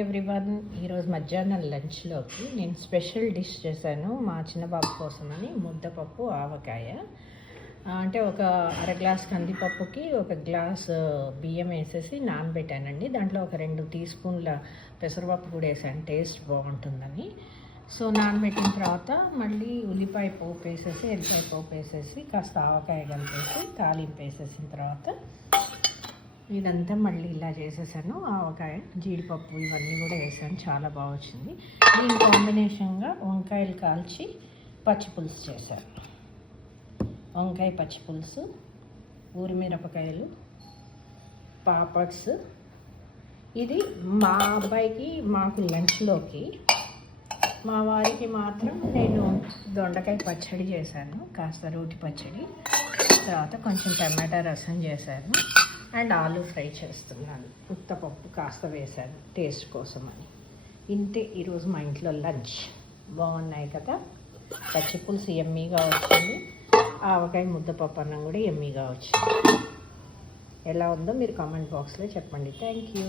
Everyone. ఈరోజు మధ్యాహ్నం లంచ్లోకి నేను స్పెషల్ డిష్ చేశాను మా చిన్న బాబు కోసమని. ముద్దపప్పు ఆవకాయ. అంటే ఒక అర గ్లాస్ కందిపప్పుకి ఒక గ్లాస్ బియ్యం వేసేసి నానబెట్టానండి. దాంట్లో ఒక 2 టీ స్పూన్ల పెసరపప్పు కూడా వేసాను, టేస్ట్ బాగుంటుందని. సో నానబెట్టిన తర్వాత మళ్ళీ ఉల్లిపాయ పోపు వేసేసి, ఎల్లిపాయ పోపు వేసేసి, కాస్త ఆవకాయ కలిపేసి తాలింపు వేసేసిన తర్వాత ఇదంతా మళ్ళీ ఇలా చేసేసాను. ఆవకాయ, జీడిపప్పు ఇవన్నీ కూడా వేసాను, చాలా బాగా వచ్చింది. దీని కాంబినేషన్గా వంకాయలు కాల్చి పచ్చిపులుసు చేశాను. వంకాయ పచ్చిపులుసు, ఊరిమిరపకాయలు, పాపడ్స్. ఇది మా అబ్బాయికి మాకు లంచ్లోకి. మా వారికి మాత్రం నేను దొండకాయ పచ్చడి చేశాను, కాస్త రోటి పచ్చడి. తర్వాత కొంచెం టమాటా రసం చేశాను అండ్ ఆలూ ఫ్రై చేస్తున్నాను. ఉత్తపప్పు కాస్త వేశాను టేస్ట్ కోసమని. ఇంతే ఈరోజు మా ఇంట్లో లంచ్. బాగున్నాయి కదా. పచ్చిపులుసు ఎమ్మీగా వచ్చింది, ఆవకాయ ముద్దపప్పు అన్నం కూడా ఎమ్మీగా వచ్చింది. ఎలా ఉందో మీరు కామెంట్ బాక్స్లో చెప్పండి. Thank you.